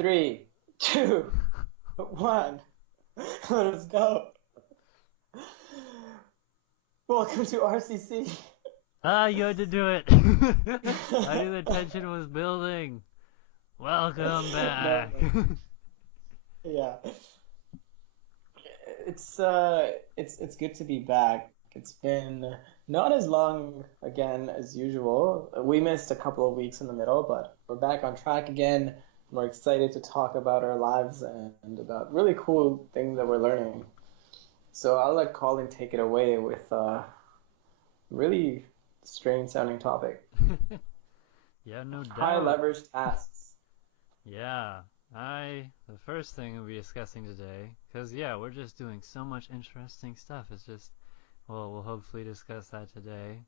Three, two, one. Let us go. Welcome to RCC. Ah, you had to do it. I knew the tension was building. Welcome No, back. no. Yeah. It's good to be back. It's been not as long again as usual. We missed a couple of weeks in the middle, but we're back on track again. We're excited to talk about our lives and about really cool things that we're learning. So I'll let Colin take it away with a really strange sounding topic. Yeah, no High doubt. leverage tasks. Yeah, the first thing we'll be discussing today, because yeah, we're just doing so much interesting stuff. It's just, well, we'll hopefully discuss that today,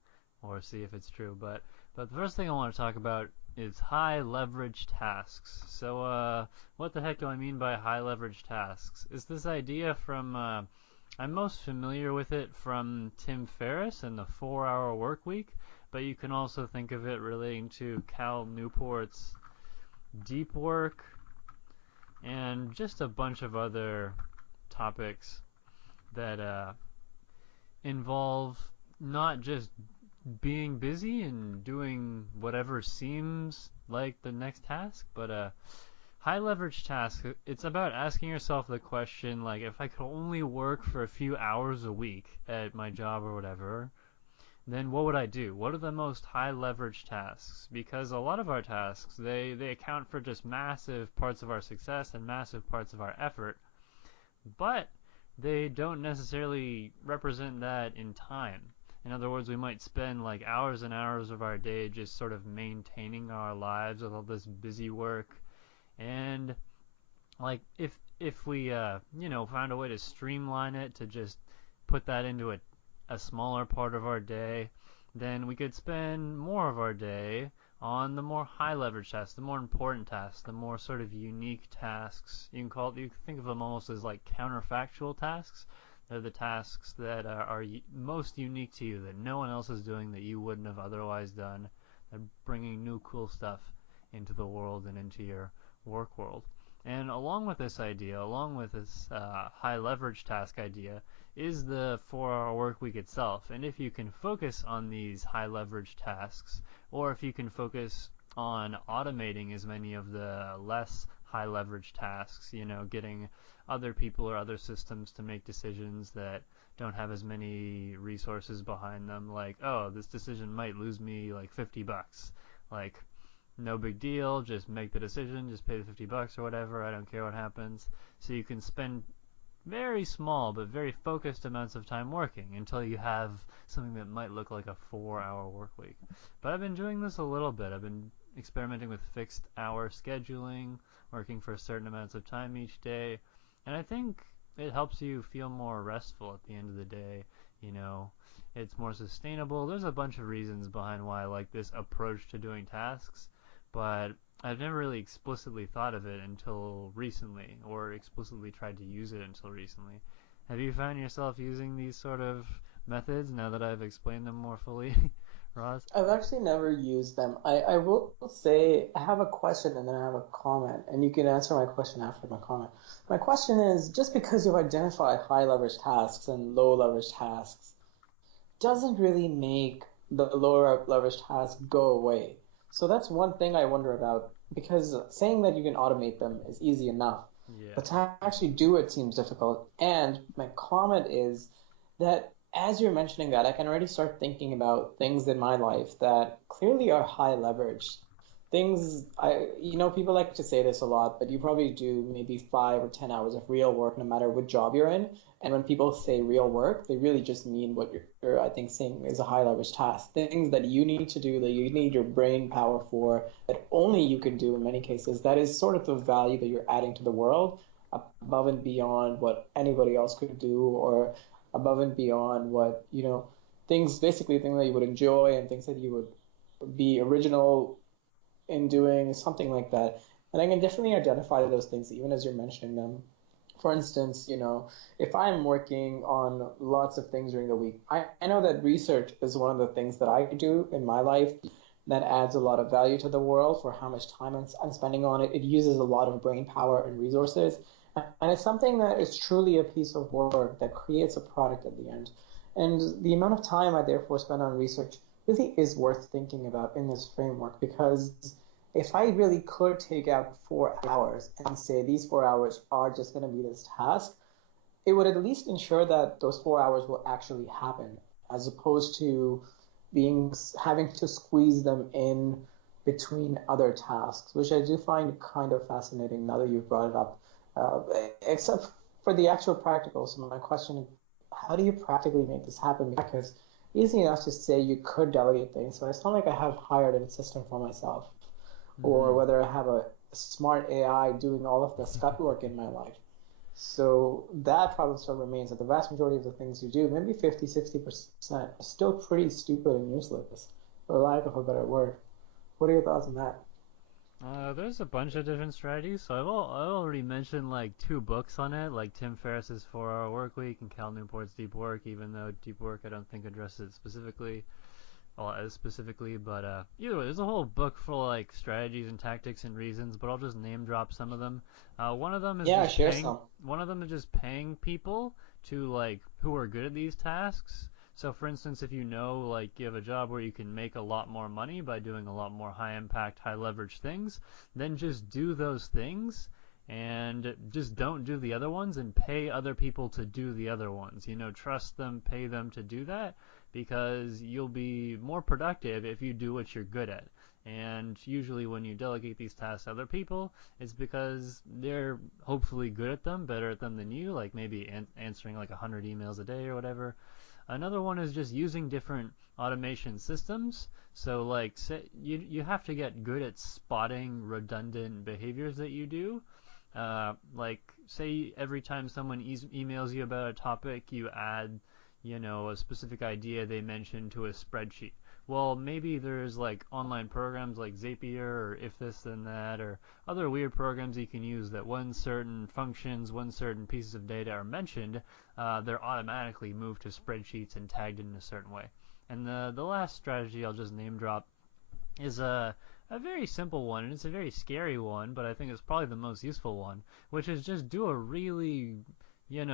or see if it's true. But the first thing I want to talk about is high leverage tasks. So, what the heck do I mean by high leverage tasks? Is this idea from, I'm most familiar with it from Tim Ferriss and the 4-Hour Work Week, but you can also think of it relating to Cal Newport's deep work and just a bunch of other topics that involve not just being busy and doing whatever seems like the next task, but a high leverage task. It's about asking yourself the question, like, if I could only work for a few hours a week at my job or whatever, then what would I do? What are the most high leverage tasks? Because a lot of our tasks, they account for just massive parts of our success and massive parts of our effort, but they don't necessarily represent that in time. In other words, we might spend like hours and hours of our day just sort of maintaining our lives with all this busy work, and like if we found a way to streamline it to just put that into a smaller part of our day, then we could spend more of our day on the more high leverage tasks, the more important tasks, the more sort of unique tasks. You can think of them almost as like counterfactual tasks. They're the tasks that are most unique to you, that no one else is doing, that you wouldn't have otherwise done. They're bringing new cool stuff into the world and into your work world. And along with this idea, along with this high leverage task idea, is the 4-hour work week itself. And if you can focus on these high leverage tasks, or if you can focus on automating as many of the less high leverage tasks, getting other people or other systems to make decisions that don't have as many resources behind them, like, oh, this decision might lose me like $50. Like, no big deal, just make the decision, just pay the $50 or whatever, I don't care what happens. So you can spend very small but very focused amounts of time working until you have something that might look like a 4-hour work week. But I've been doing this a little bit. I've been experimenting with fixed hour scheduling, working for certain amounts of time each day, and I think it helps you feel more restful at the end of the day. You know, it's more sustainable. There's a bunch of reasons behind why I like this approach to doing tasks, but I've never really explicitly thought of it until recently, or explicitly tried to use it until recently. Have you found yourself using these sort of methods now that I've explained them more fully, Roz? I've actually never used them. I will say I have a question and then I have a comment, and you can answer my question after my comment. My question is just because you've identified high leverage tasks and low leverage tasks doesn't really make the lower leverage tasks go away. So that's one thing I wonder about because saying that you can automate them is easy enough, Yeah. but to actually do it seems difficult. And my comment is that as you're mentioning that, I can already start thinking about things in my life that clearly are high leverage. Things people like to say this a lot, but you probably do maybe 5 or 10 hours of real work no matter what job you're in. And when people say real work, they really just mean what you're I think, saying is a high leverage task. Things that you need to do, that you need your brain power for, that only you can do in many cases. That is sort of the value that you're adding to the world above and beyond what anybody else could do, or above and beyond what, things that you would enjoy and things that you would be original in doing, something like that. And I can definitely identify those things even as you're mentioning them. For instance, if I'm working on lots of things during the week, I know that research is one of the things that I do in my life. that adds a lot of value to the world for how much time I'm spending on it. It uses a lot of brain power and resources. And it's something that is truly a piece of work that creates a product at the end. And the amount of time I therefore spend on research really is worth thinking about in this framework, because if I really could take out 4 hours and say these 4 hours are just going to be this task, it would at least ensure that those 4 hours will actually happen, as opposed to being having to squeeze them in between other tasks, which I do find kind of fascinating now that you've brought it up. Uh, Except for the actual practical. So my question: how do you practically make this happen? Because easy enough to say you could delegate things, but it's not like I have hired a system for myself, or Mm-hmm. whether I have a smart AI doing all of the scut work in my life. So that problem still remains that the vast majority of the things you do, maybe 50, 60%, are still pretty stupid and useless, for lack of a better word. What are your thoughts on that? There's a bunch of different strategies. So I've already mentioned like two books on it, like Tim Ferriss's 4 Hour Work Week and Cal Newport's Deep Work. Even though Deep Work I don't think addresses it specifically, well, as specifically, but either way, there's a whole book full of like strategies and tactics and reasons. But I'll just name drop some of them. One of them is Yeah, just share paying. some. One of them is just paying people to like who are good at these tasks. So, for instance, if you know like you have a job where you can make a lot more money by doing a lot more high impact, high leverage things, then just do those things and just don't do the other ones and pay other people to do the other ones. Trust them, pay them to do that because you'll be more productive if you do what you're good at. And usually when you delegate these tasks to other people, it's because they're hopefully good at them, better at them than you, like maybe answering like 100 emails a day or whatever. Another one is just using different automation systems. So like say you have to get good at spotting redundant behaviors that you do. Like say every time someone emails you about a topic, you add, a specific idea they mentioned to a spreadsheet. Well, maybe there's like online programs like Zapier or If This Then That or other weird programs you can use that when certain functions, when certain pieces of data are mentioned, they're automatically moved to spreadsheets and tagged in a certain way. And the last strategy I'll just name drop is a very simple one, and it's a very scary one, but I think it's probably the most useful one, which is just do a really,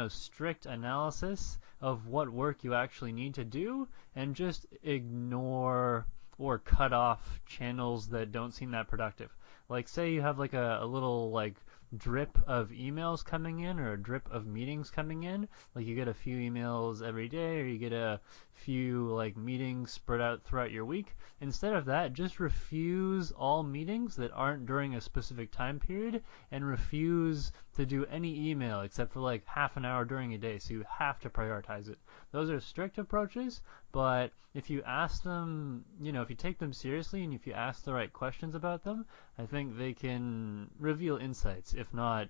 strict analysis of what work you actually need to do, and just ignore or cut off channels that don't seem that productive. Like, say you have like a little like drip of emails coming in or a drip of meetings coming in. Like you get a few emails every day or you get a few like meetings spread out throughout your week. Instead of that, just refuse all meetings that aren't during a specific time period and refuse to do any email except for like half an hour during a day. So you have to prioritize it. Those are strict approaches, but if you ask them, if you take them seriously and if you ask the right questions about them, I think they can reveal insights, if not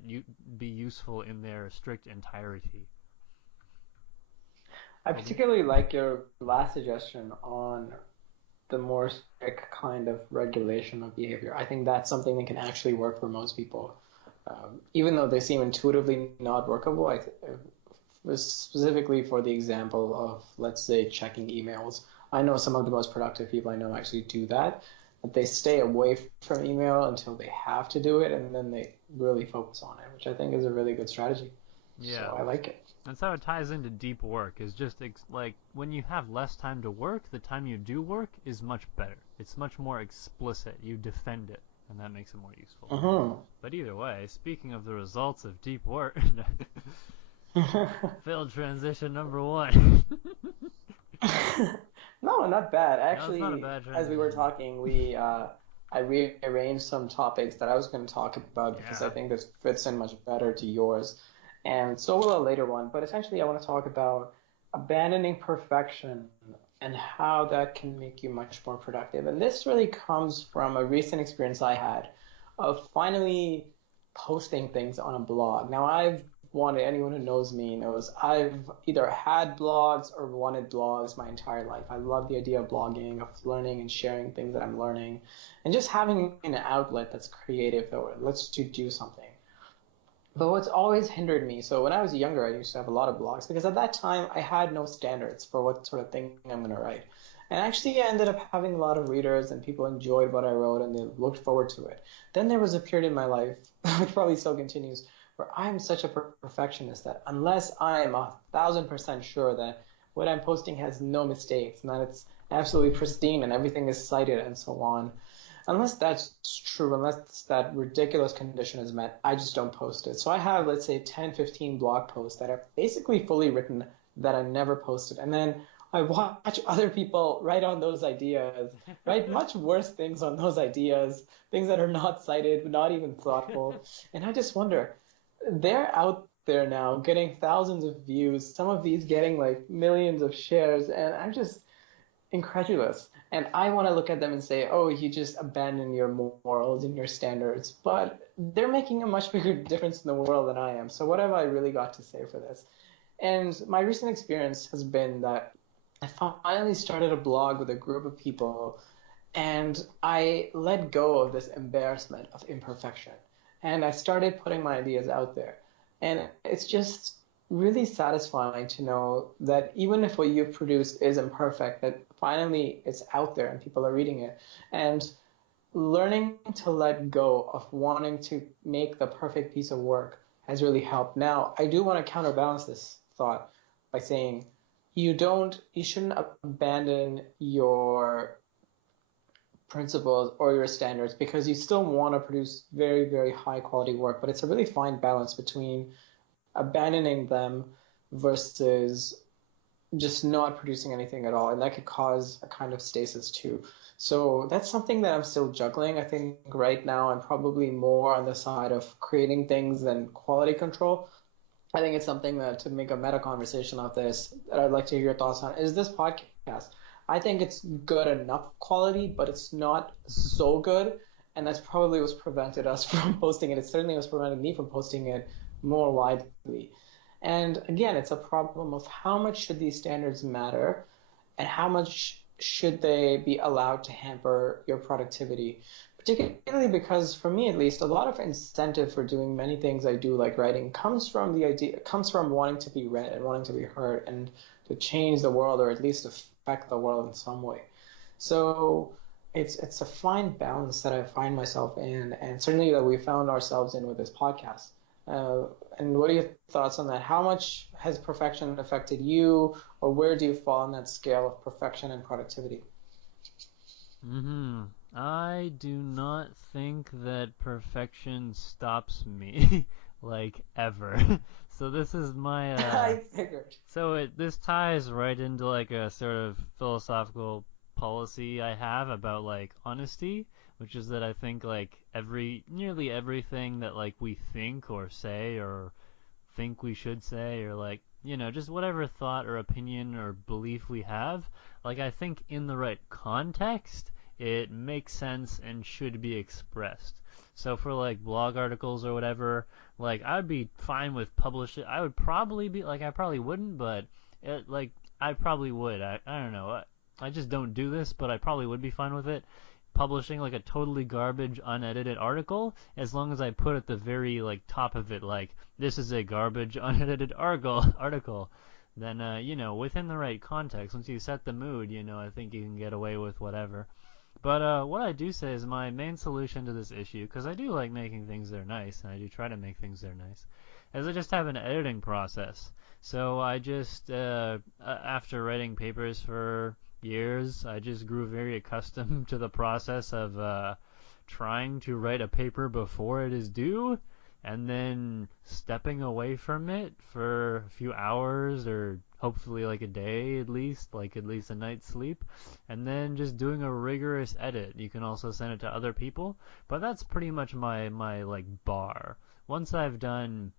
be useful in their strict entirety. I What do you, particularly like your last suggestion on the more strict kind of regulation of behavior. I think that's something that can actually work for most people. Even though they seem intuitively not workable, specifically for the example of, let's say, checking emails. I know some of the most productive people I know actually do that, but they stay away from email until they have to do it, and then they really focus on it, which I think is a really good strategy. yeah, So I like it. that's how it ties into deep work. Is just like when you have less time to work, the time you do work is much better. It's much more explicit. You defend it, and that makes it more useful. Uh-huh. But either way, speaking of the results of deep work, failed transition number one. No, not bad. No, it's not a Actually, bad as we were transition. talking, I rearranged some topics that I was going to talk about because I Yeah. think this fits in much better to yours, and so will a later one. But essentially, I want to talk about abandoning perfection and how that can make you much more productive. And this really comes from a recent experience I had of finally posting things on a blog. Now, I've wanted, anyone who knows me knows I've either had blogs or wanted blogs my entire life. I love the idea of blogging, of learning and sharing things that I'm learning, and just having an outlet that's creative that lets you do something. But what's always hindered me, so when I was younger, I used to have a lot of blogs because at that time I had no standards for what sort of thing I'm going to write. And actually, I ended up having a lot of readers, and people enjoyed what I wrote, and they looked forward to it. Then there was a period in my life, which probably still continues, where I'm such a perfectionist that unless I am 1,000% sure that what I'm posting has no mistakes and that it's absolutely pristine and everything is cited and so on, unless that's true, unless that ridiculous condition is met, I just don't post it. So I have, let's say, 10, 15 blog posts that are basically fully written that I never posted. And then I watch other people write on those ideas, write much worse things on those ideas, things that are not cited, not even thoughtful. And I just wonder, they're out there now getting thousands of views, some of these getting like millions of shares, and I'm just incredulous. And I want to look at them and say, oh, you just abandon your morals and your standards. But they're making a much bigger difference in the world than I am. So what have I really got to say for this? And my recent experience has been that I finally started a blog with a group of people, and I let go of this embarrassment of imperfection. And I started putting my ideas out there. And it's just really satisfying to know that even if what you've produced is imperfect, that finally it's out there and people are reading it. And learning to let go of wanting to make the perfect piece of work has really helped. Now, I do want to counterbalance this thought by saying you shouldn't abandon your principles or your standards because you still want to produce very, very high quality work, but it's a really fine balance between abandoning them versus just not producing anything at all, and that could cause a kind of stasis too. So that's something that I'm still juggling. I think right now I'm probably more on the side of creating things than quality control. I think it's something that to make a meta conversation of this that I'd like to hear your thoughts on is this podcast. I think it's good enough quality, but it's not so good, and that's probably what's prevented us from posting it. It certainly was preventing me from posting it more widely. And again, it's a problem of how much should these standards matter and how much should they be allowed to hamper your productivity. Particularly because, for me at least, a lot of incentive for doing many things I do, like writing, comes from wanting to be read and wanting to be heard and to change the world or at least affect the world in some way. So it's a fine balance that I find myself in, and certainly that we found ourselves in with this podcast. Uh, and what are your thoughts on that? How much has perfection affected you, or where do you fall on that scale of perfection and productivity? Hmm. I do not think that perfection stops me, like ever. So this is my I figured. this ties right into like a sort of philosophical policy I have about like honesty, which is that I think like nearly everything that like we think or say or think we should say or like just whatever thought or opinion or belief we have, like I think in the right context it makes sense and should be expressed. So for like blog articles or whatever, like I'd be fine with publishing. I would probably be like, I probably wouldn't, but like I probably would. I don't know. I just don't do this, but I probably would be fine with it publishing like a totally garbage unedited article, as long as I put at the very like top of it like this is a garbage unedited article. Then within the right context, once you set the mood, I think you can get away with whatever. But what I do say is my main solution to this issue, because I do like making things that are nice, and I do try to make things that are nice, is I just have an editing process. So I just, after writing papers for years, I just grew very accustomed to the process of trying to write a paper before it is due, and then stepping away from it for a few hours or hopefully like a day at least, like at least a night's sleep, and then just doing a rigorous edit. You can also send it to other people, but that's pretty much my like bar. Once I've done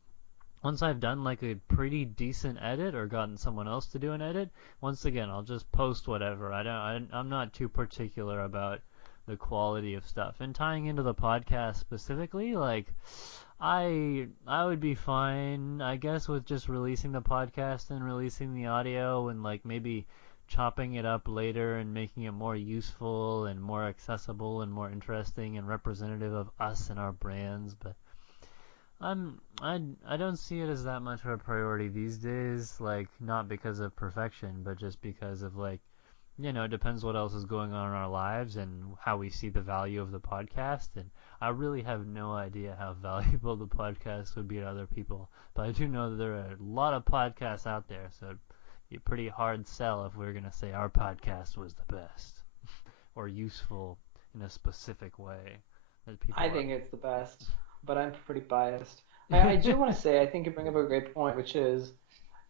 once I've done like a pretty decent edit or gotten someone else to do an edit, once again I'll just post whatever. I'm not too particular about the quality of stuff. And tying into the podcast specifically, like I would be fine, I guess, with just releasing the podcast and releasing the audio and like maybe chopping it up later and making it more useful and more accessible and more interesting and representative of us and our brands. But I don't see it as that much of a priority these days, like not because of perfection, but just because of like it depends what else is going on in our lives and how we see the value of the podcast. And I really have no idea how valuable the podcast would be to other people, but I do know that there are a lot of podcasts out there, so it'd be a pretty hard sell if we were going to say our podcast was the best or useful in a specific way that people I are. think it's the best, but I'm pretty biased. I do want to say I think you bring up a great point, which is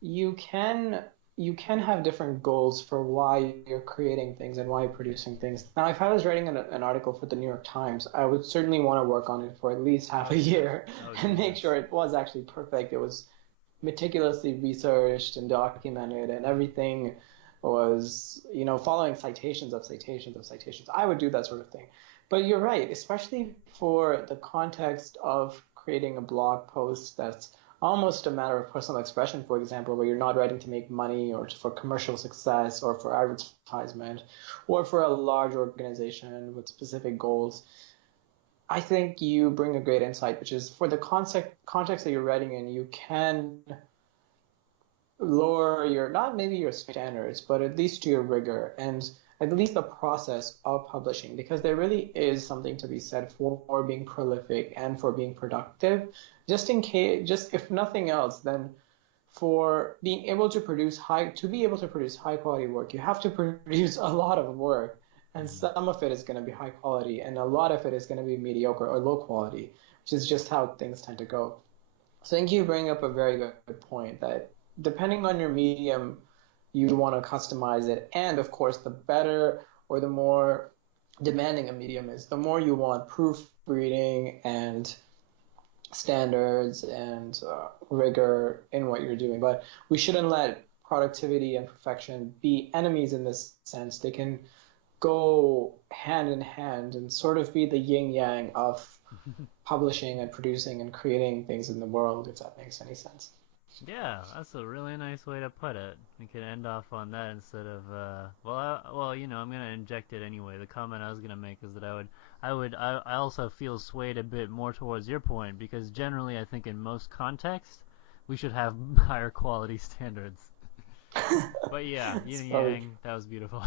you can you can have different goals for why you're creating things and why you're producing things. Now, if I was writing an article for the New York Times, I would certainly want to work on it for at least half a year Oh and make Jesus. sure it was actually perfect. It was meticulously researched and documented, and everything was, following citations of citations of citations. I would do that sort of thing. But you're right, especially for the context of creating a blog post that's almost a matter of personal expression, for example, where you're not writing to make money or for commercial success or for advertisement or for a large organization with specific goals. I think you bring a great insight, which is for the context that you're writing in, you can lower your, not maybe your standards, but at least your rigor and at least the process of publishing, because there really is something to be said for being prolific and for being productive. Just in case, just if nothing else, then for being able to produce high quality work, you have to produce a lot of work, and Mm. some of it is going to be high quality, and a lot of it is going to be mediocre or low quality, which is just how things tend to go. So I think you bring up a very good point that depending on your medium, you want to customize it. And of course, the better or the more demanding a medium is, the more you want proofreading and standards and rigor in what you're doing. But we shouldn't let productivity and perfection be enemies in this sense. They can go hand in hand and sort of be the yin yang of publishing and producing and creating things in the world, if that makes any sense. Yeah, that's a really nice way to put it. We could end off on that instead of I'm gonna inject it anyway. The comment I was gonna make is that I also feel swayed a bit more towards your point because generally I think in most contexts we should have higher quality standards. But yeah, yin and So yang, that was beautiful.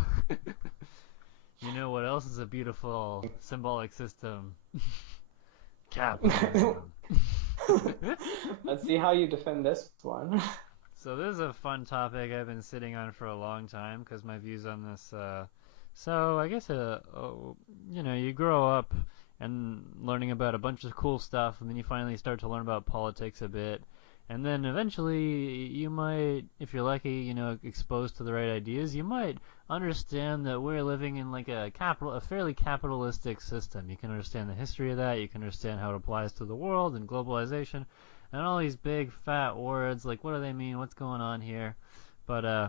You know what else is a beautiful symbolic system? Capitalism. let's see how you defend this one. So this is a fun topic I've been sitting on for a long time because my views on this. So I guess you grow up and learning about a bunch of cool stuff, and then you finally start to learn about politics a bit, and then eventually you might, if you're lucky, exposed to the right ideas, you might understand that we're living in like a fairly capitalistic system. You can understand the history of that. You can understand how it applies to the world and globalization and all these big fat words like what do they mean, what's going on here. But uh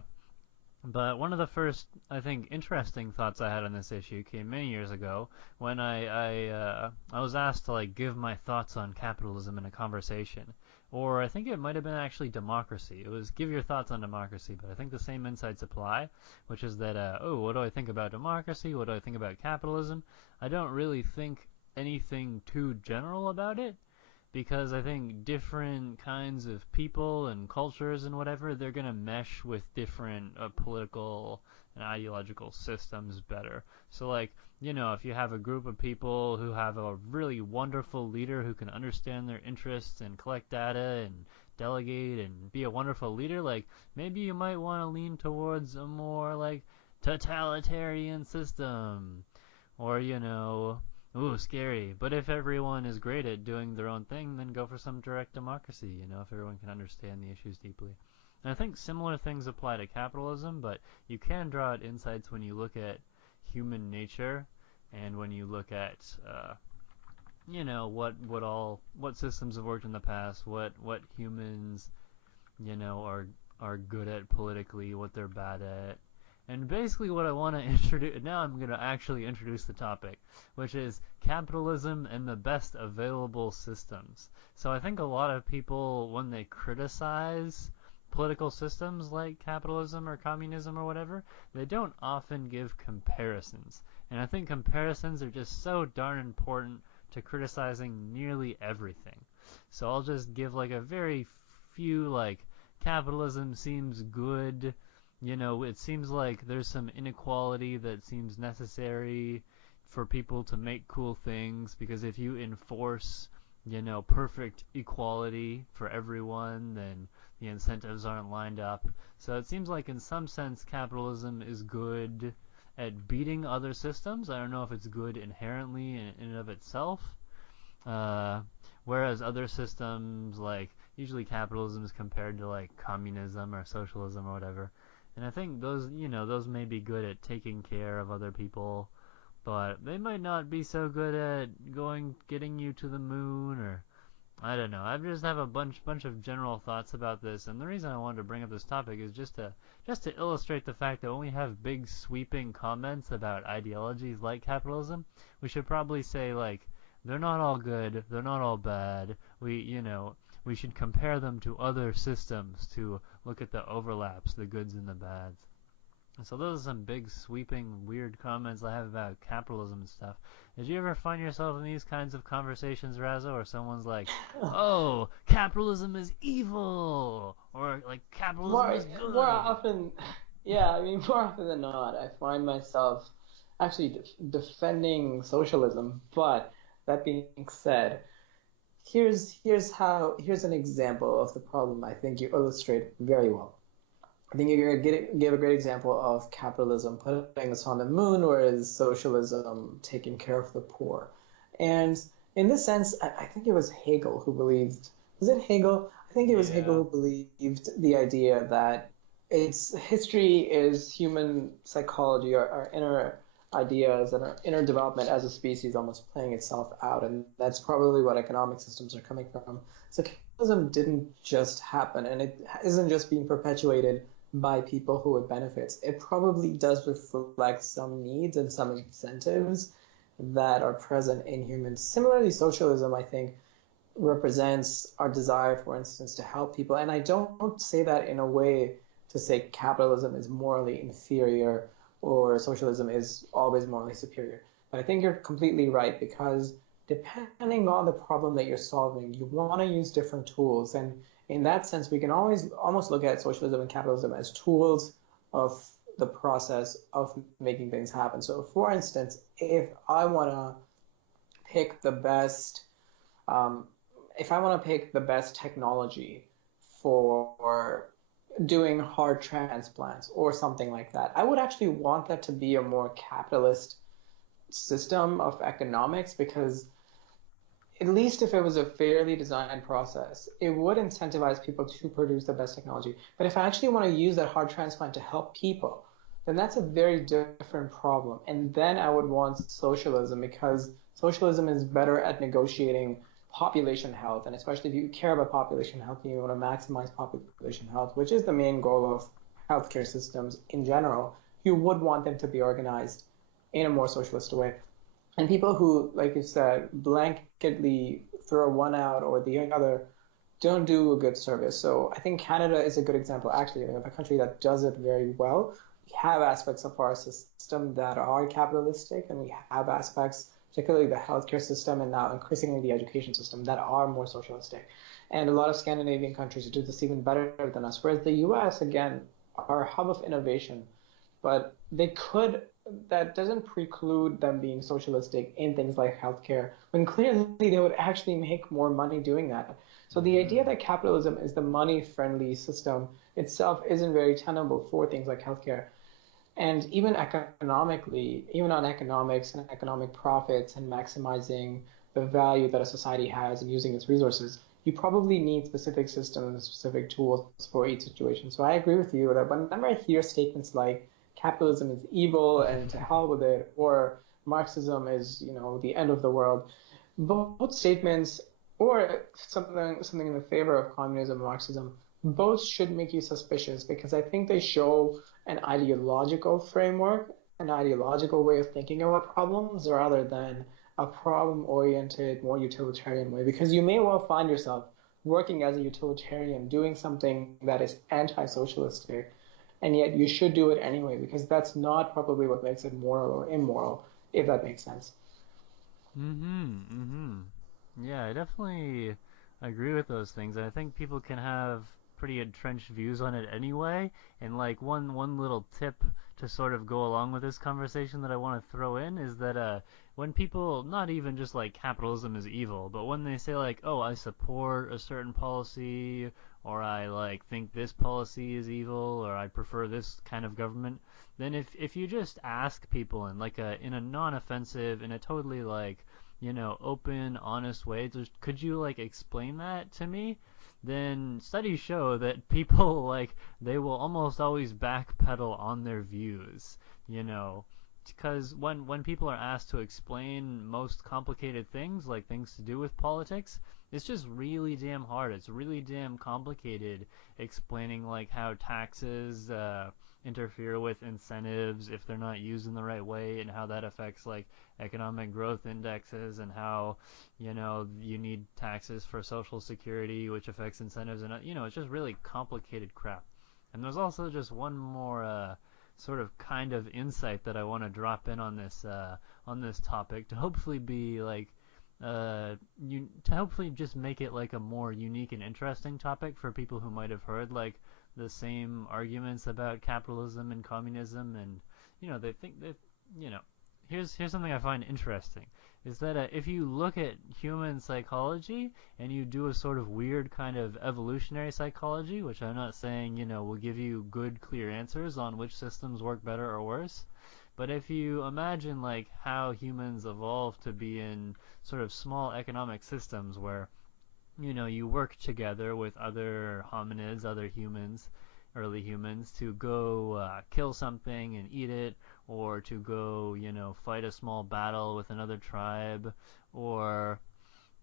but one of the first, I think, interesting thoughts I had on this issue came many years ago when I was asked to like give my thoughts on capitalism in a conversation, or I think it might have been actually democracy. It was give your thoughts on democracy, but I think the same insights apply, which is that what do I think about democracy? What do I think about capitalism? I don't really think anything too general about it because I think different kinds of people and cultures and whatever, they're going to mesh with different political and ideological systems better. So, like, if you have a group of people who have a really wonderful leader who can understand their interests and collect data and delegate and be a wonderful leader, like, maybe you might want to lean towards a more, like, totalitarian system. Or, ooh, scary. But if everyone is great at doing their own thing, then go for some direct democracy, if everyone can understand the issues deeply. And I think similar things apply to capitalism, but you can draw out insights when you look at human nature and when you look at, what systems have worked in the past, what humans, are good at politically, what they're bad at, and basically what I want to introduce, now I'm going to actually introduce the topic, which is capitalism and the best available systems. So I think a lot of people, when they criticize political systems like capitalism or communism or whatever, they don't often give comparisons. And I think comparisons are just so darn important to criticizing nearly everything. So I'll just give like a very few, like, capitalism seems good, it seems like there's some inequality that seems necessary for people to make cool things, because if you enforce, perfect equality for everyone, then the incentives aren't lined up. So it seems like in some sense capitalism is good at beating other systems. I don't know if it's good inherently in and of itself. Uh, Whereas other systems, like usually capitalism is compared to like communism or socialism or whatever. And I think those may be good at taking care of other people, but they might not be so good at getting you to the moon, or I don't know. I just have a bunch of general thoughts about this, and the reason I wanted to bring up this topic is just to illustrate the fact that when we have big sweeping comments about ideologies like capitalism, we should probably say like they're not all good, they're not all bad. We should compare them to other systems to look at the overlaps, the goods and the bads. So those are some big sweeping weird comments I have about capitalism and stuff. Did you ever find yourself in these kinds of conversations, Razo, or someone's like, "Oh, capitalism is evil," or like capitalism more is more good? often, yeah, I mean, more often than not, I find myself actually defending socialism. But that being said, here's an example of the problem I think you illustrate very well. I think you gave a great example of capitalism putting us on the moon, whereas socialism taking care of the poor. And in this sense, I think it was Hegel who believed, was it Hegel? I think it was Hegel Yeah. who believed the idea that it's history is human psychology, our inner ideas and our inner development as a species almost playing itself out. And that's probably what economic systems are coming from. So capitalism didn't just happen, and it isn't just being perpetuated by people who it benefits. It probably does reflect some needs and some incentives that are present in humans. Similarly, socialism, I think, represents our desire, for instance, to help people. And I don't say that in a way to say capitalism is morally inferior or socialism is always morally superior. But I think you're completely right, because depending on the problem that you're solving, you want to use different tools. And in that sense, we can always almost look at socialism and capitalism as tools of the process of making things happen. So, for instance, if I want to pick the best um, if I want to pick the best technology for doing heart transplants or something like that, I would actually want that to be a more capitalist system of economics, because at least if it was a fairly designed process, it would incentivize people to produce the best technology. But if I actually want to use that heart transplant to help people, then that's a very different problem. And then I would want socialism, because socialism is better at negotiating population health. And especially if you care about population health and you want to maximize population health, which is the main goal of healthcare systems in general, you would want them to be organized in a more socialist way. And people who, like you said, blanketly throw one out or the other don't do a good service. So I think Canada is a good example, actually, of a country that does it very well. We have aspects of our system that are capitalistic, and we have aspects, particularly the healthcare system and now increasingly the education system, that are more socialistic. And a lot of Scandinavian countries do this even better than us. Whereas the US, again, are a hub of innovation, but they could that doesn't preclude them being socialistic in things like healthcare, when clearly they would actually make more money doing that. So the idea Mm-hmm. that capitalism is the money-friendly system itself isn't very tenable for things like healthcare. And even economically, even on economics and economic profits and maximizing the value that a society has and using its resources, you probably need specific systems and specific tools for each situation. So I agree with you that whenever I hear statements like capitalism is evil and to hell with it, or Marxism is, the end of the world, both statements, or something in the favor of communism and Marxism, both should make you suspicious, because I think they show an ideological framework, an ideological way of thinking about problems, rather than a problem-oriented, more utilitarian way. Because you may well find yourself working as a utilitarian, doing something that is anti-socialistic, and yet you should do it anyway, because that's not probably what makes it moral or immoral, if that makes sense. Mm-hmm. Mm-hmm. Yeah, I definitely agree with those things. I think people can have pretty entrenched views on it anyway. And like one little tip to sort of go along with this conversation that I want to throw in is that when people, not even just like capitalism is evil, but when they say like, oh, I support a certain policy, or I like think this policy is evil, or I prefer this kind of government, then if you just ask people in like a non-offensive, in a totally like, open, honest way, just could you like explain that to me? Then studies show that people like they will almost always backpedal on their views, you know, because when people are asked to explain most complicated things, like things to do with politics, it's just really damn hard. It's really damn complicated explaining like how taxes interfere with incentives if they're not used in the right way, and how that affects like economic growth indexes, and how you need taxes for social security, which affects incentives, and it's just really complicated crap. And there's also just one more sort of kind of insight that I want to drop in on this topic to hopefully be like to hopefully just make it like a more unique and interesting topic for people who might have heard like the same arguments about capitalism and communism, and they think that here's something I find interesting is that if you look at human psychology and you do a sort of weird kind of evolutionary psychology, which I'm not saying will give you good clear answers on which systems work better or worse, but if you imagine like how humans evolved to be in sort of small economic systems where you work together with other hominids, other humans, early humans, to go kill something and eat it, or to go, fight a small battle with another tribe, or,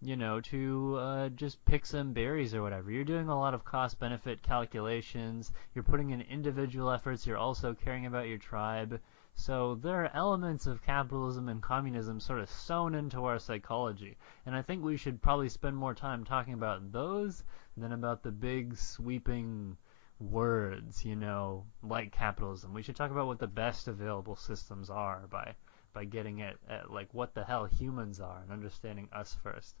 to just pick some berries or whatever. You're doing a lot of cost-benefit calculations. You're putting in individual efforts. You're also caring about your tribe. So there are elements of capitalism and communism sort of sewn into our psychology. And I think we should probably spend more time talking about those than about the big sweeping words, like capitalism. We should talk about what the best available systems are by getting at like what the hell humans are and understanding us first.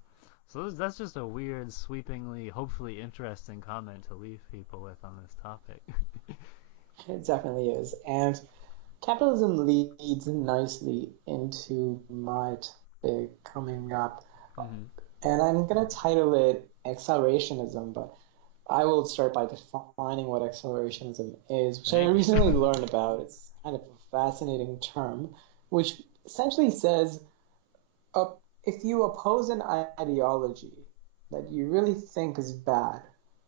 So that's just a weird, sweepingly, hopefully interesting comment to leave people with on this topic. It definitely is. And capitalism leads nicely into my topic coming up. Mm-hmm. And I'm going to title it Accelerationism, but I will start by defining what accelerationism is, which I recently learned about. It's kind of a fascinating term, which essentially says if you oppose an ideology that you really think is bad,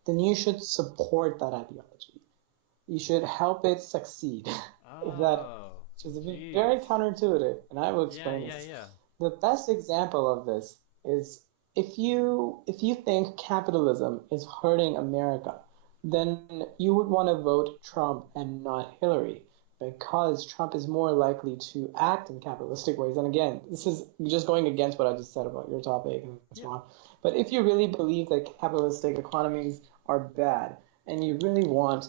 then you should support that ideology. You should help it succeed. Which is very counterintuitive, and I will explain this. Yeah. The best example of this is if you think capitalism is hurting America, then you would want to vote Trump and not Hillary, because Trump is more likely to act in capitalistic ways. And again, this is just going against what I just said about your topic and so on. But if you really believe that capitalistic economies are bad, and you really want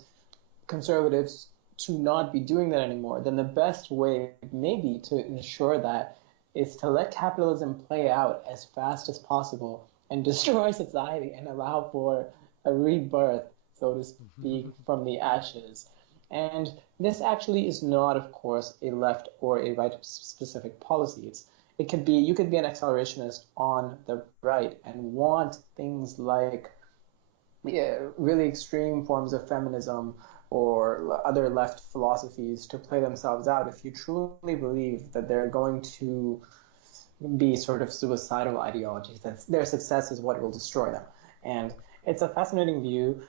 conservatives to not be doing that anymore, then the best way maybe to ensure that is to let capitalism play out as fast as possible and destroy society and allow for a rebirth, so to speak, from the ashes. And this actually is not, of course, a left or a right specific policy. You could be an accelerationist on the right and want things like really extreme forms of feminism or other left philosophies to play themselves out if you truly believe that they're going to be sort of suicidal ideologies, that their success is what will destroy them. And it's a fascinating view,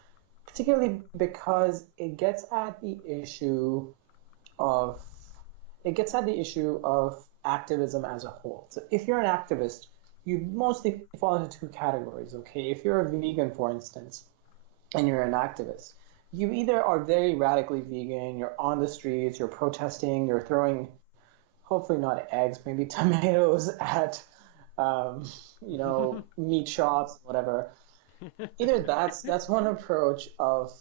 particularly because it gets at the issue of activism as a whole. So if you're an activist, you mostly fall into two categories, okay? If you're a vegan, for instance, and you're an activist, you either are very radically vegan, you're on the streets, you're protesting, you're throwing, hopefully not eggs, maybe tomatoes at, meat shops, whatever. Either that's one approach of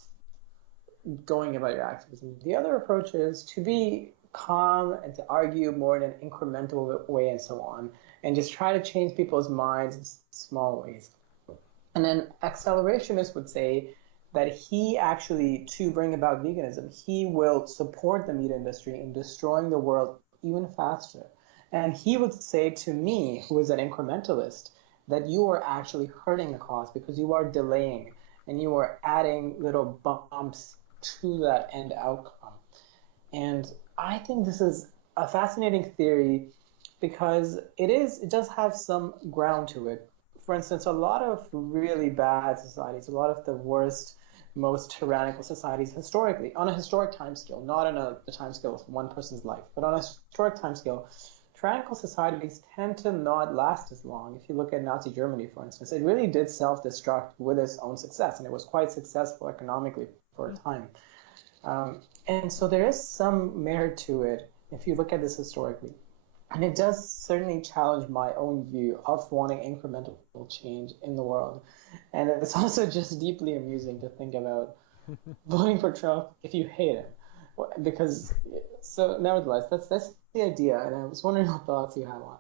going about your activism. The other approach is to be calm and to argue more in an incremental way and so on, and just try to change people's minds in small ways. And then accelerationists would say that he actually, to bring about veganism, he will support the meat industry in destroying the world even faster. And he would say to me, who is an incrementalist, that you are actually hurting the cause because you are delaying and you are adding little bumps to that end outcome. And I think this is a fascinating theory because it does have some ground to it. For instance, a lot of really bad societies, a lot of the worst, most tyrannical societies historically, on a historic time scale, not on a time scale of one person's life, but on a historic time scale, tyrannical societies tend to not last as long. If you look at Nazi Germany, for instance, it really did self-destruct with its own success, and it was quite successful economically for a time. And so there is some merit to it if you look at this historically. And it does certainly challenge my own view of wanting incremental change in the world. And it's also just deeply amusing to think about voting for Trump if you hate him. Because, so nevertheless, that's the idea. And I was wondering what thoughts you have on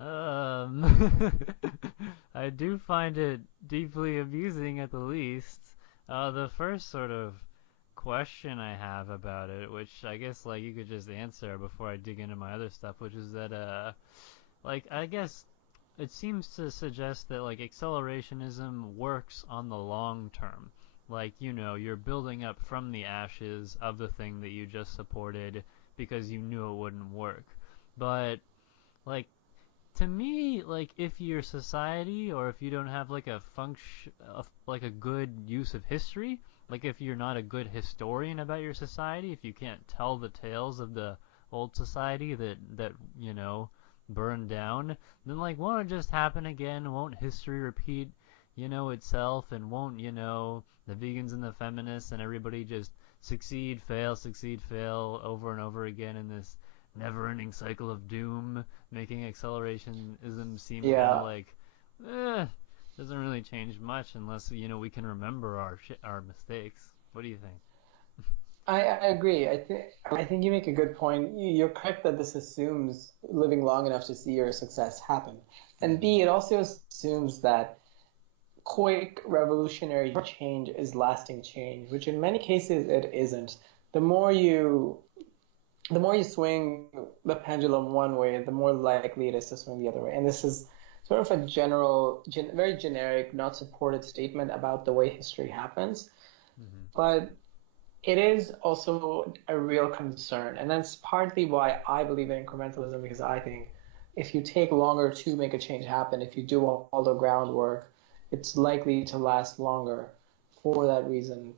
it. I do find it deeply amusing at the least. The first sort of question I have about it, which I guess like you could just answer before I dig into my other stuff, which is that like I guess it seems to suggest that like accelerationism works on the long term. Like, you're building up from the ashes of the thing that you just supported because you knew it wouldn't work. But like to me, like if your society or if you don't have like a function of like a good use of history, like if you're not a good historian about your society, if you can't tell the tales of the old society that burned down, then like won't it just happen again? Won't history repeat itself, and won't the vegans and the feminists and everybody just succeed, fail over and over again in this never-ending cycle of doom, making accelerationism seem kind of Yeah, like doesn't really change much unless we can remember our mistakes. What do you think? I agree. I think you make a good point. You're correct that this assumes living long enough to see your success happen. And Mm-hmm. B, it also assumes that quick revolutionary change is lasting change, which in many cases it isn't. The more you the more you swing the pendulum one way, the more likely it is to swing the other way. And this is sort of a very generic, not supported statement about the way history happens. Mm-hmm. But it is also a real concern. And that's partly why I believe in incrementalism, because I think if you take longer to make a change happen, if you do all the groundwork, it's likely to last longer for that reason.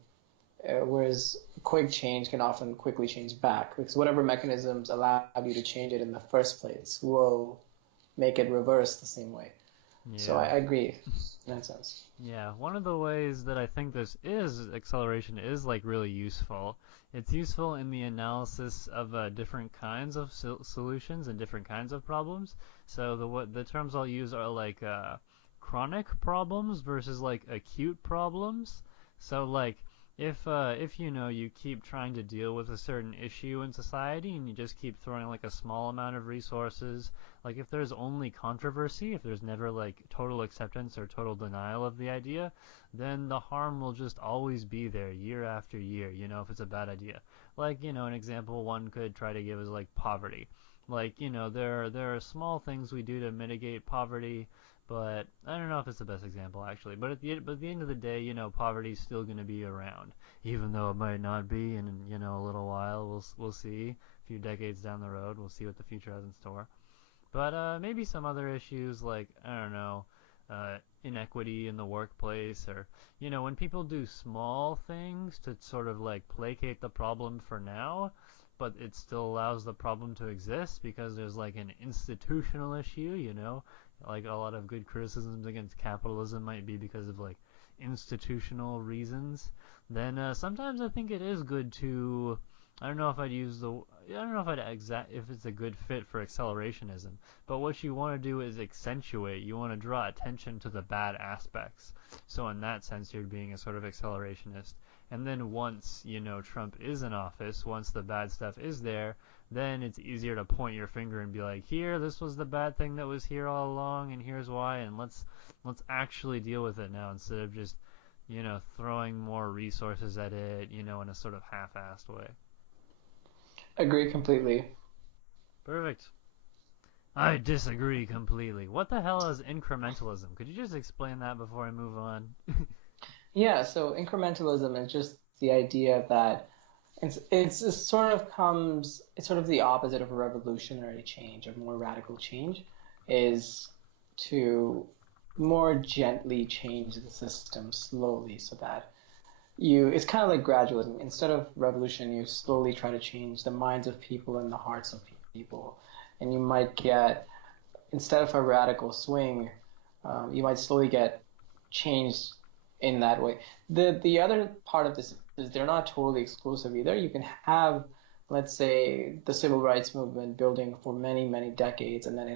Whereas quick change can often quickly change back, because whatever mechanisms allow you to change it in the first place will make it reverse the same way. So I Yeah. agree in that sense. Yeah, one of the ways that I think this is acceleration is like really useful. It's useful in the analysis of different kinds of solutions and different kinds of problems. So the terms I'll use are like chronic problems versus like acute problems. So like if you keep trying to deal with a certain issue in society and you just keep throwing like a small amount of resources, like if there's only controversy, if there's never like total acceptance or total denial of the idea, then the harm will just always be there year after year, if it's a bad idea. Like, an example one could try to give is like poverty. Like, there are small things we do to mitigate poverty, but I don't know if it's the best example actually. But at the end of the day, poverty's still going to be around, even though it might not be in a little while. We'll see. A few decades down the road, we'll see what the future has in store. But maybe some other issues like, I don't know, inequity in the workplace, or, when people do small things to sort of like placate the problem for now, but it still allows the problem to exist because there's like an institutional issue. Like a lot of good criticisms against capitalism might be because of like institutional reasons. Then sometimes I think it is good to, I don't know if I'd use the I don't know if it's a good fit for accelerationism, but what you want to do is accentuate. You want to draw attention to the bad aspects. So in that sense, you're being a sort of accelerationist. And then once Trump is in office, once the bad stuff is there, then it's easier to point your finger and be like, here, this was the bad thing that was here all along, and here's why, and let's actually deal with it now instead of just throwing more resources at it, in a sort of half-assed way. Agree completely. Perfect. I disagree completely. What the hell is incrementalism? Could you just explain that before I move on? Yeah, so incrementalism is just the idea that it's sort of the opposite of a revolutionary change, a more radical change, is to more gently change the system slowly so that it's kind of like gradualism. Instead of revolution, you slowly try to change the minds of people and the hearts of people. And you might get, instead of a radical swing, you might slowly get changed in that way. The other part of this is they're not totally exclusive either. You can have, let's say, the civil rights movement building for many, many decades, and then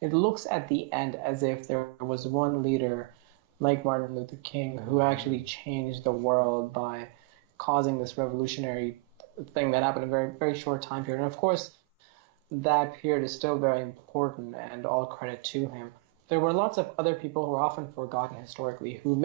it looks at the end as if there was one leader like Martin Luther King who actually changed the world by causing this revolutionary thing that happened in a very, very short time period. And of course, that period is still very important and all credit to him. There were lots of other people who are often forgotten historically who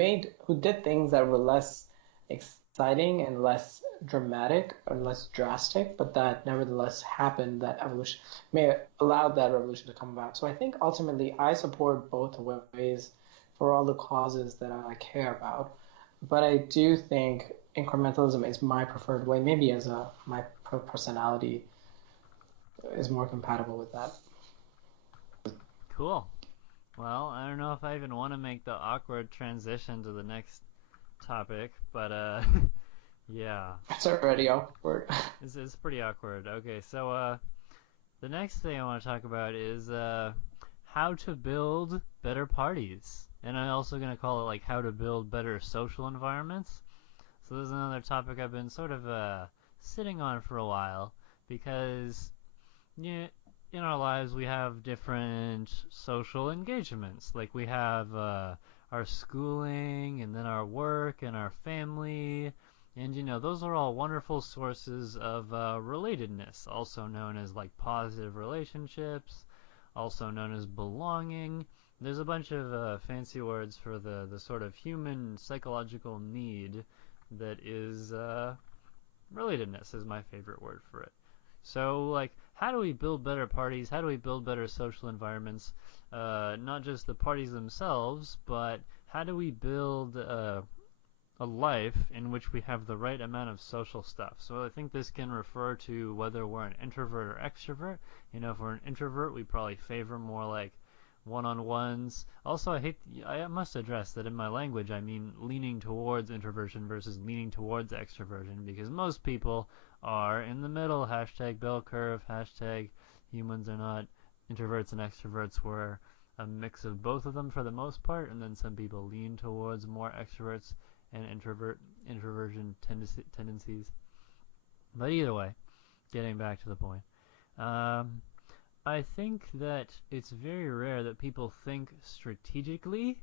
did things that were less exciting and less dramatic or less drastic, but that nevertheless happened, that evolution may allow that revolution to come about. So I think ultimately I support both ways for all the causes that I care about. But I do think incrementalism is my preferred way, maybe as my personality is more compatible with that. Cool. Well, I don't know if I even want to make the awkward transition to the next topic, but yeah. It's already awkward. It's pretty awkward. Okay, so the next thing I want to talk about is how to build better parties. And I'm also going to call it like how to build better social environments. So this is another topic I've been sort of sitting on for a while because yeah, in our lives we have different social engagements. Like we have our schooling and then our work and our family. And those are all wonderful sources of relatedness, also known as like positive relationships, also known as belonging. There's a bunch of fancy words for the sort of human psychological need that is relatedness is my favorite word for it. So, like, how do we build better parties? How do we build better social environments? Not just the parties themselves, but how do we build a life in which we have the right amount of social stuff? So I think this can refer to whether we're an introvert or extrovert. If we're an introvert, we probably favor more like one-on-ones. Also, I must address that in my language I mean leaning towards introversion versus leaning towards extroversion, because most people are in the middle, hashtag bell curve, hashtag humans are not introverts and extroverts. We're a mix of both of them for the most part, and then some people lean towards more extroverts and introversion tendencies. But either way, getting back to the point, I think that it's very rare that people think strategically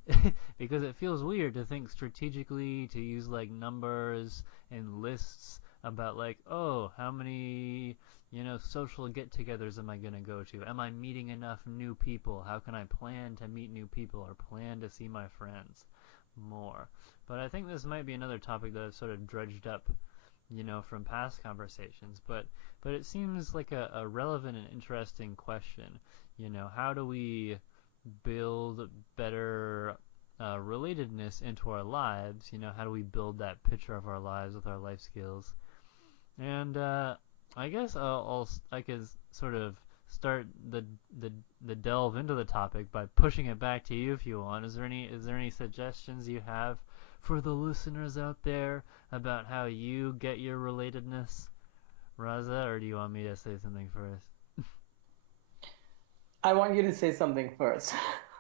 because it feels weird to think strategically, to use like numbers and lists about like, oh, how many social get-togethers am I going to go to? Am I meeting enough new people? How can I plan to meet new people or plan to see my friends more? But I think this might be another topic that I've sort of dredged up from past conversations, but it seems like a relevant and interesting question. How do we build better relatedness into our lives? How do we build that picture of our lives with our life skills? And I guess I could sort of start the delve into the topic by pushing it back to you if you want. Is there any suggestions you have for the listeners out there about how you get your relatedness, Raza, or do you want me to say something first? I want you to say something first.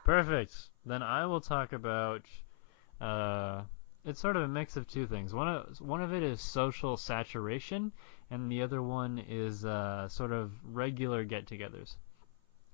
Perfect. Then I will talk about. Uh, it's sort of a mix of two things. One of it is social saturation, and the other one is sort of regular get-togethers.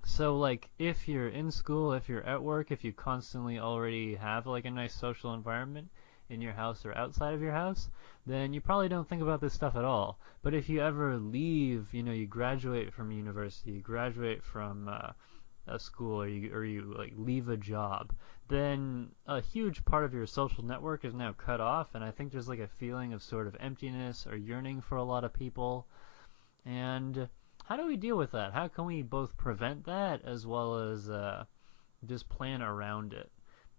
So, like, if you're in school, if you're at work, if you constantly already have, like, a nice social environment in your house or outside of your house, then you probably don't think about this stuff at all. But if you ever leave, you graduate from university, you graduate from a school, or you like leave a job, then a huge part of your social network is now cut off, and I think there's like a feeling of sort of emptiness or yearning for a lot of people. And how do we deal with that? How can we both prevent that as well as just plan around it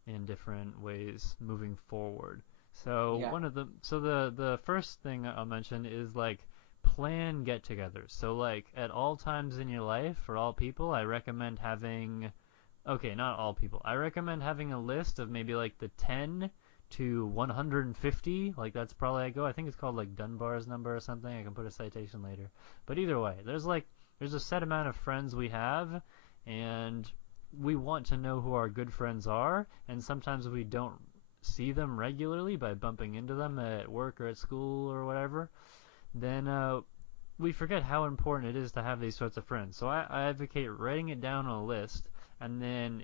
in different ways moving forward? So Yeah. the first thing I'll mention is like plan get-togethers. So like at all times in your life for all people, I recommend having okay, not all people. I recommend having a list of maybe like the 10 to 150. Like that's probably I go. I think it's called like Dunbar's number or something. I can put a citation later. But either way, there's a set amount of friends we have, and we want to know who our good friends are. And sometimes we don't see them regularly by bumping into them at work or at school or whatever. Then we forget how important it is to have these sorts of friends. So I advocate writing it down on a list, and then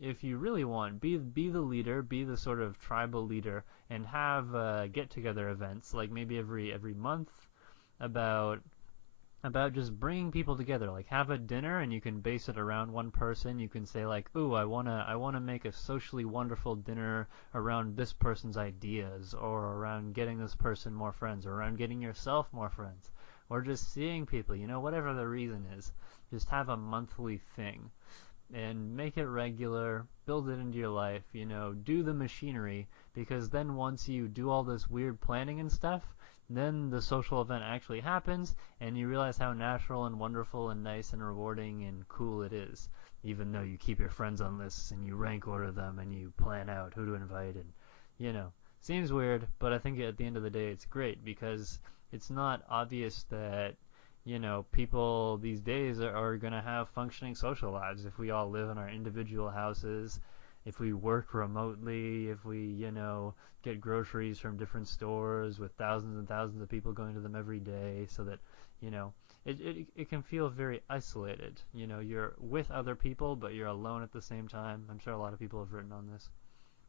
if you really want, be the leader, be the sort of tribal leader, and have get-together events like maybe every month about just bringing people together. Like have a dinner, and you can base it around one person. You can say like, "Ooh, I wanna make a socially wonderful dinner around this person's ideas, or around getting this person more friends, or around getting yourself more friends, or just seeing people." Whatever the reason is, just have a monthly thing and make it regular, build it into your life, do the machinery, because then once you do all this weird planning and stuff, then the social event actually happens, and you realize how natural and wonderful and nice and rewarding and cool it is, even though you keep your friends on lists and you rank order them and you plan out who to invite, and, seems weird, but I think at the end of the day it's great, because it's not obvious that people these days are going to have functioning social lives if we all live in our individual houses, if we work remotely, if we, get groceries from different stores with thousands and thousands of people going to them every day, so that, it can feel very isolated. You're with other people, but you're alone at the same time. I'm sure a lot of people have written on this.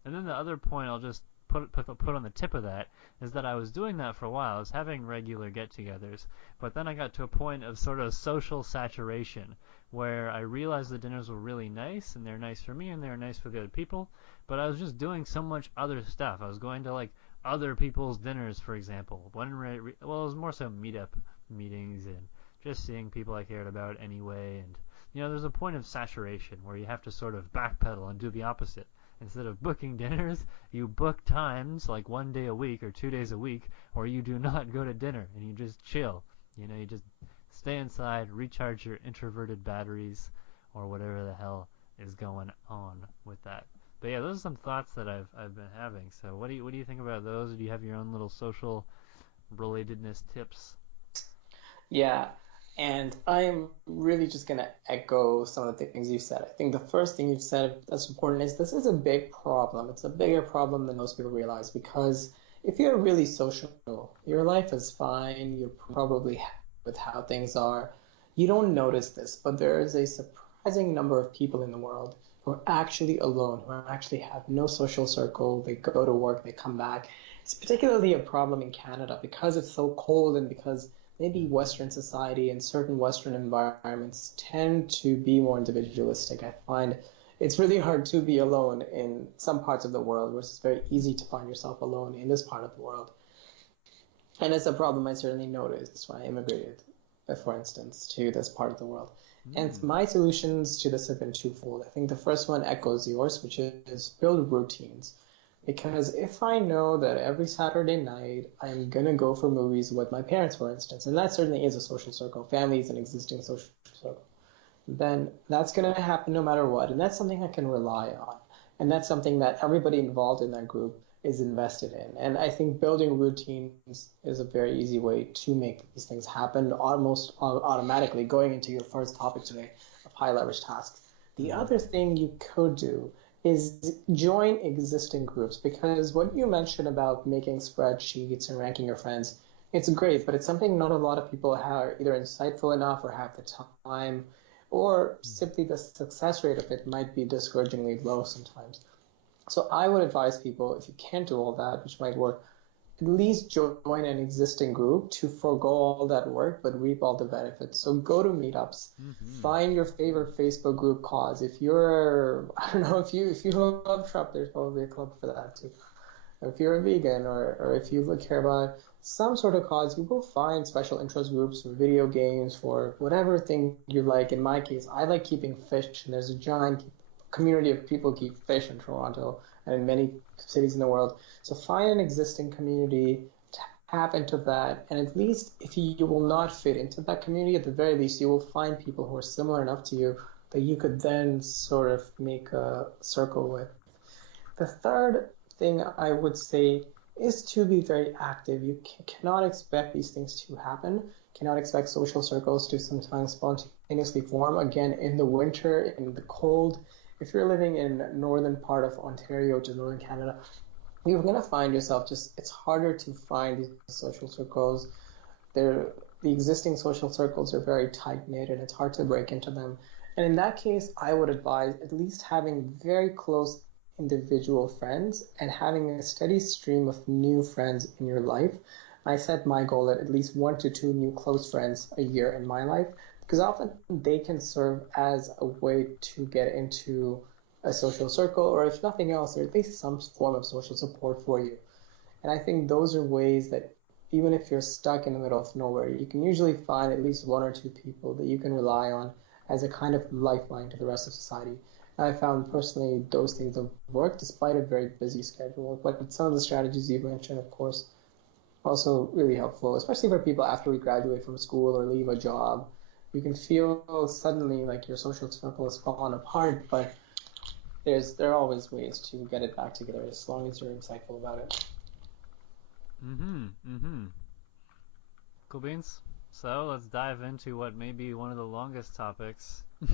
And then the other point I'll just put on the tip of that is that I was doing that for a while. I was having regular get-togethers, but then I got to a point of sort of social saturation where I realized the dinners were really nice, and they're nice for me, and they're nice for the other people, but I was just doing so much other stuff. I was going to like other people's dinners, for example. Well, it was more so meetup meetings and just seeing people I cared about anyway. And there's a point of saturation where you have to sort of backpedal and do the opposite. Instead of booking dinners, you book times like 1 day a week or 2 days a week where you do not go to dinner and you just chill. You just stay inside, recharge your introverted batteries, or whatever the hell is going on with that. But yeah, those are some thoughts that I've been having. So what do you think about those? Do you have your own little social relatedness tips? Yeah, and I'm really just going to echo some of the things you said. I think the first thing you've said that's important is this is a big problem. It's a bigger problem than most people realize, because if you're really social, your life is fine, you're probably happy with how things are. You don't notice this, but there is a surprising number of people in the world who are actually alone, who actually have no social circle. They go to work, they come back. It's particularly a problem in Canada because it's so cold, and because maybe Western society and certain Western environments tend to be more individualistic. I find it's really hard to be alone in some parts of the world, where it's very easy to find yourself alone in this part of the world. And it's a problem I certainly noticed when I immigrated, for instance, to this part of the world. And Mm. my solutions to this have been twofold. I think the first one echoes yours, which is build routines. Because if I know that every Saturday night I'm going to go for movies with my parents, for instance, and that certainly is a social circle, family is an existing social circle, then that's going to happen no matter what. And that's something I can rely on. And that's something that everybody involved in that group is invested in. And I think building routines is a very easy way to make these things happen almost automatically, going into your first topic today of high leverage tasks. The Mm-hmm. other thing you could do is join existing groups, because what you mentioned about making spreadsheets and ranking your friends, it's great, but it's something not a lot of people are either insightful enough or have the time, or simply the success rate of it might be discouragingly low sometimes. So I would advise people, if you can't do all that, which might work, at least join an existing group to forego all that work but reap all the benefits. So go to meetups, Mm-hmm. find your favorite Facebook group cause. If you're, I don't know, if you love Trump, there's probably a club for that too. If you're a vegan or if you care about some sort of cause, you will find special interest groups for video games, for whatever thing you like. In my case, I like keeping fish, and there's a giant community of people who keep fish in Toronto and in many cities in the world. So find an existing community, tap into that, and at least if you will not fit into that community, at the very least, you will find people who are similar enough to you that you could then sort of make a circle with. The third thing I would say is to be very active. You cannot expect these things to happen, cannot expect social circles to sometimes spontaneously form. Again, in the winter, in the cold, if you're living in northern part of Ontario, which is northern Canada, you're going to find yourself it's harder to find these social circles. The existing social circles are very tight-knit and it's hard to break into them. And in that case, I would advise at least having very close individual friends and having a steady stream of new friends in your life. I set my goal at least 1 to 2 new close friends a year in my life, because often they can serve as a way to get into a social circle, or if nothing else, or at least some form of social support for you. And I think those are ways that even if you're stuck in the middle of nowhere, you can usually find at least 1 or 2 people that you can rely on as a kind of lifeline to the rest of society. I found personally those things have worked despite a very busy schedule. But some of the strategies you mentioned, of course, also really helpful, especially for people after we graduate from school or leave a job. You can feel suddenly like your social circle has fallen apart, but there are always ways to get it back together as long as you're insightful about it. Mm-hmm. Mm-hmm. Cool beans. So let's dive into what may be one of the longest topics, or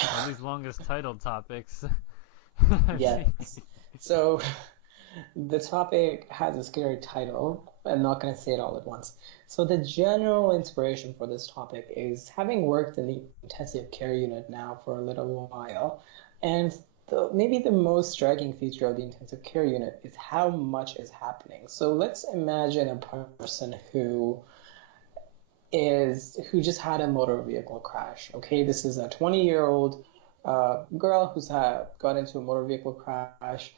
at least longest titled topics I've seen. Yes. So the topic has a scary title. I'm not going to say it all at once. So the general inspiration for this topic is having worked in the intensive care unit now for a little while, and maybe the most striking feature of the intensive care unit is how much is happening. So let's imagine a person who just had a motor vehicle crash. Okay, this is a 20-year-old girl who's got into a motor vehicle crash.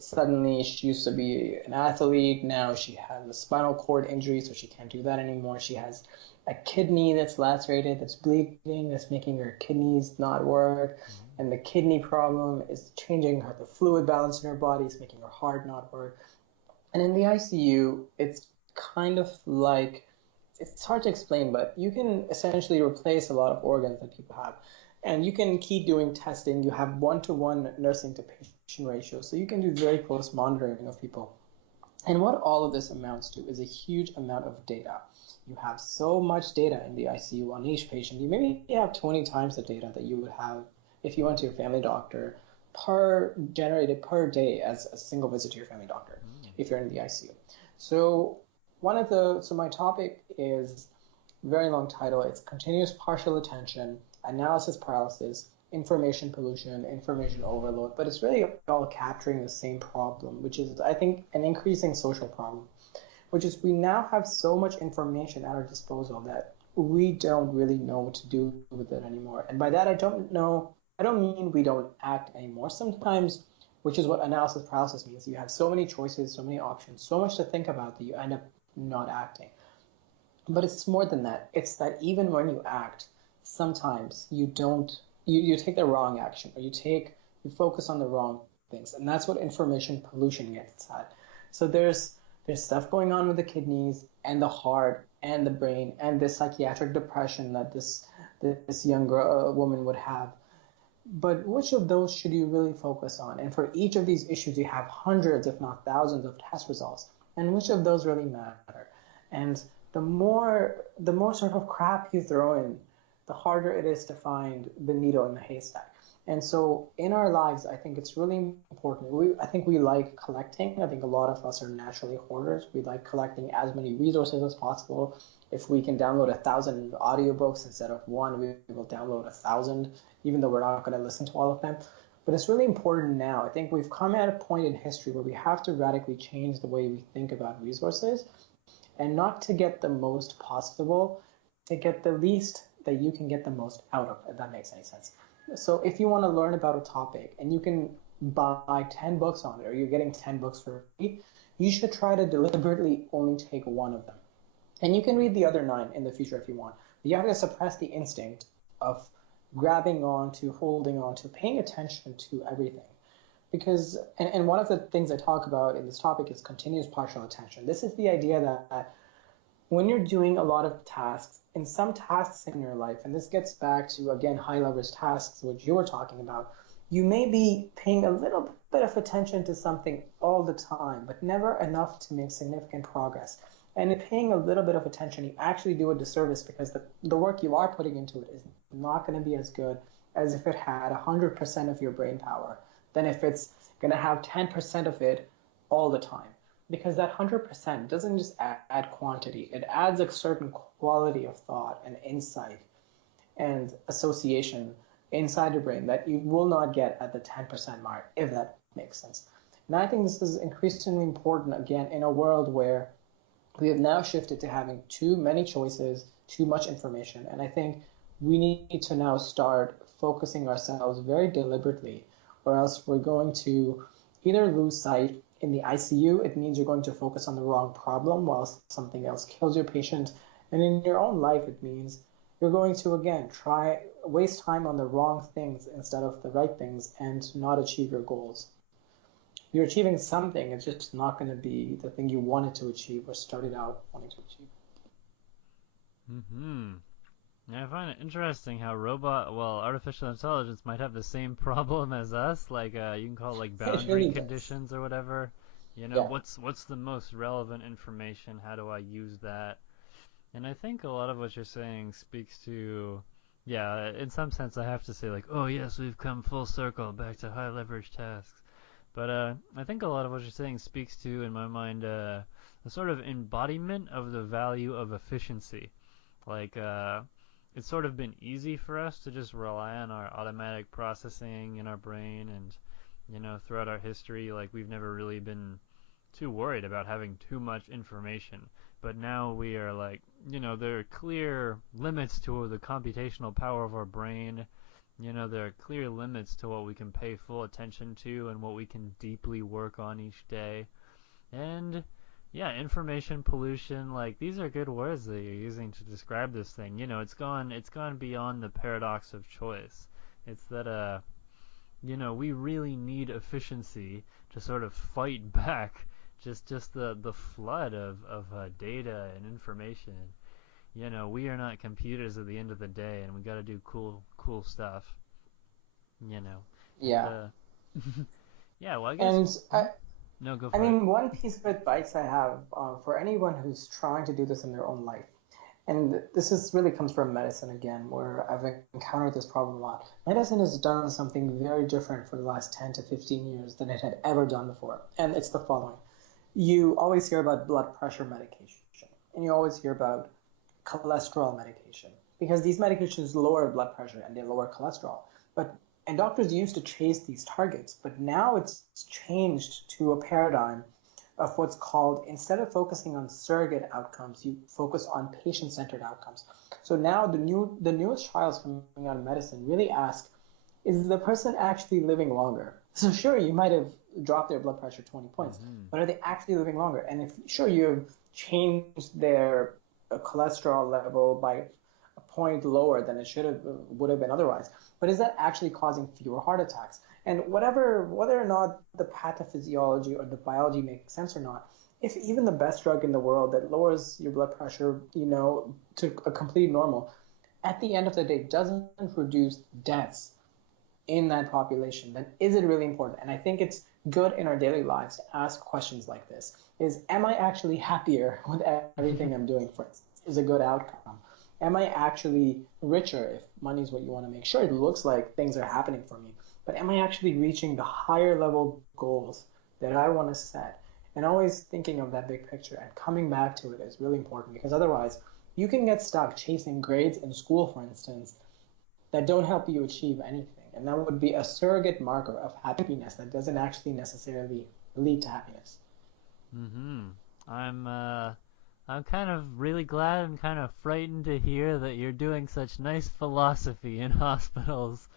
Suddenly, she used to be an athlete. Now she has a spinal cord injury, so she can't do that anymore. She has a kidney that's lacerated, that's bleeding, that's making her kidneys not work. And the kidney problem is changing the fluid balance in her body, it's making her heart not work. And in the ICU, it's kind of like, it's hard to explain, but you can essentially replace a lot of organs that people have. And you can keep doing testing. You have 1-to-1 nursing to patient ratio. So you can do very close monitoring of people. And what all of this amounts to is a huge amount of data. You have so much data in the ICU on each patient. You maybe have 20 times the data that you would have if you went to your family doctor generated per day as a single visit to your family doctor if you're in the ICU. So my topic is very long title. It's continuous partial attention, analysis paralysis, information pollution, information overload, but it's really all capturing the same problem, which is, I think, an increasing social problem, which is we now have so much information at our disposal that we don't really know what to do with it anymore. And by that, I don't mean we don't act anymore. Sometimes, which is what analysis paralysis means, you have so many choices, so many options, so much to think about that you end up not acting. But it's more than that. It's that even when you act, sometimes you take the wrong action, or you focus on the wrong things. And that's what information pollution gets at. So there's stuff going on with the kidneys and the heart and the brain and this psychiatric depression that this young woman would have. But which of those should you really focus on? And for each of these issues, you have hundreds, if not thousands, of test results. And which of those really matter? And the more sort of crap you throw in, the harder it is to find the needle in the haystack. And so in our lives, I think it's really important. I think we like collecting. I think a lot of us are naturally hoarders. We like collecting as many resources as possible. If we can download 1,000 audiobooks instead of one, we will download 1,000, even though we're not going to listen to all of them. But it's really important now. I think we've come at a point in history where we have to radically change the way we think about resources, and not to get the most possible, to get the least that you can get the most out of, if that makes any sense. So if you want to learn about a topic and you can buy 10 books on it, or you're getting 10 books for free, you should try to deliberately only take one of them. And you can read the other 9 in the future if you want. But you have to suppress the instinct of grabbing on to, holding on to, paying attention to everything. Because, and one of the things I talk about in this topic is continuous partial attention. This is the idea that when you're doing a lot of tasks, in some tasks in your life, and this gets back to, again, high leverage tasks, which you were talking about, you may be paying a little bit of attention to something all the time, but never enough to make significant progress. And in paying a little bit of attention, you actually do a disservice, because the work you are putting into it is not going to be as good as if it had 100% of your brain power than if it's going to have 10% of it all the time. Because that 100% doesn't just add quantity, it adds a certain quality of thought and insight and association inside your brain that you will not get at the 10% mark, if that makes sense. And I think this is increasingly important, again, in a world where we have now shifted to having too many choices, too much information. And I think we need to now start focusing ourselves very deliberately, or else we're going to either lose sight. In the ICU, it means you're going to focus on the wrong problem while something else kills your patient. And in your own life, it means you're going to, again, waste time on the wrong things instead of the right things and not achieve your goals. You're achieving something, it's just not going to be the thing you wanted to achieve or started out wanting to achieve. Yeah, I find it interesting how artificial intelligence might have the same problem as us. Like, you can call it like boundary really conditions or whatever. Yeah. What's the most relevant information? How do I use that? And I think a lot of what you're saying speaks to, yeah, in some sense I have to say like, oh yes, we've come full circle back to high leverage tasks. But I think a lot of what you're saying speaks to, in my mind, a sort of embodiment of the value of efficiency. Like, it's sort of been easy for us to just rely on our automatic processing in our brain, and throughout our history, like, we've never really been too worried about having too much information. But now we are like, there are clear limits to the computational power of our brain. There are clear limits to what we can pay full attention to and what we can deeply work on each day. And yeah, information pollution, like, these are good words that you're using to describe this thing. It's gone beyond the paradox of choice. It's that we really need efficiency to sort of fight back just the flood of data and information. We are not computers at the end of the day, and we got to do cool stuff. Yeah. Yeah, well, I guess. And No, go for I it. mean, one piece of advice I have for anyone who's trying to do this in their own life, and really comes from medicine again, where I've encountered this problem a lot. Medicine has done something very different for the last 10 to 15 years than it had ever done before. And it's the following. You always hear about blood pressure medication, and you always hear about cholesterol medication, because these medications lower blood pressure and they lower cholesterol. And doctors used to chase these targets, but now it's changed to a paradigm of what's called, instead of focusing on surrogate outcomes, you focus on patient-centered outcomes. So now the newest trials coming out of medicine really ask, is the person actually living longer? So sure, you might have dropped their blood pressure 20 points, but are they actually living longer? And if sure, you've changed their cholesterol level by a point lower than it would have been otherwise, but is that actually causing fewer heart attacks? And whether or not the pathophysiology or the biology makes sense or not, if even the best drug in the world that lowers your blood pressure, to a complete normal, at the end of the day doesn't reduce deaths in that population, then is it really important? And I think it's good in our daily lives to ask questions like this. Am I actually happier with everything I'm doing, for instance? Is a good outcome? Am I actually richer, if money is what you want to make sure it looks like things are happening for me? But am I actually reaching the higher level goals that I want to set? And always thinking of that big picture and coming back to it is really important, because otherwise you can get stuck chasing grades in school, for instance, that don't help you achieve anything. and that would be a surrogate marker of happiness that doesn't actually necessarily lead to happiness. Mm-hmm. I'm uh I'm kind of really glad and kind of frightened to hear that you're doing such nice philosophy in hospitals.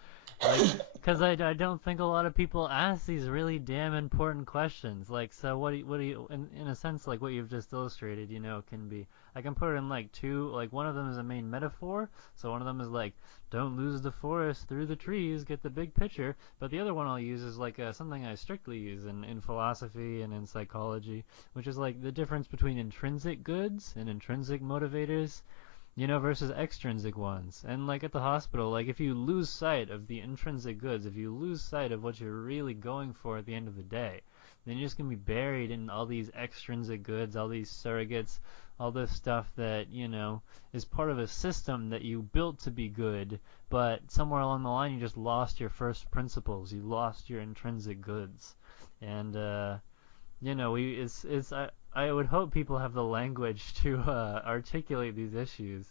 Like, because I don't think a lot of people ask these really damn important questions. Like, so what do you, in a sense, like what you've just illustrated, can be, I can put it in like two, like one of them is a main metaphor. So one of them is like, don't lose the forest through the trees, get the big picture. But the other one I'll use is like something I strictly use in philosophy and in psychology, which is like the difference between intrinsic goods and intrinsic motivators, versus extrinsic ones. And like at the hospital, like if you lose sight of the intrinsic goods, if you lose sight of what you're really going for at the end of the day, then you're just going to be buried in all these extrinsic goods, all these surrogates, all this stuff that, is part of a system that you built to be good, but somewhere along the line you just lost your first principles, you lost your intrinsic goods. And I would hope people have the language to articulate these issues,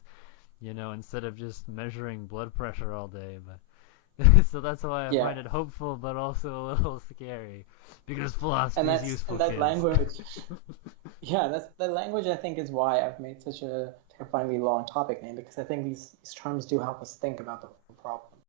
instead of just measuring blood pressure all day. But so that's why I Yeah, find it hopeful, but also a little scary, because and philosophy is useful, that kids. language. Yeah, that's the language. I think is why I've made such a terrifyingly long topic name, because I think these terms do help us think about the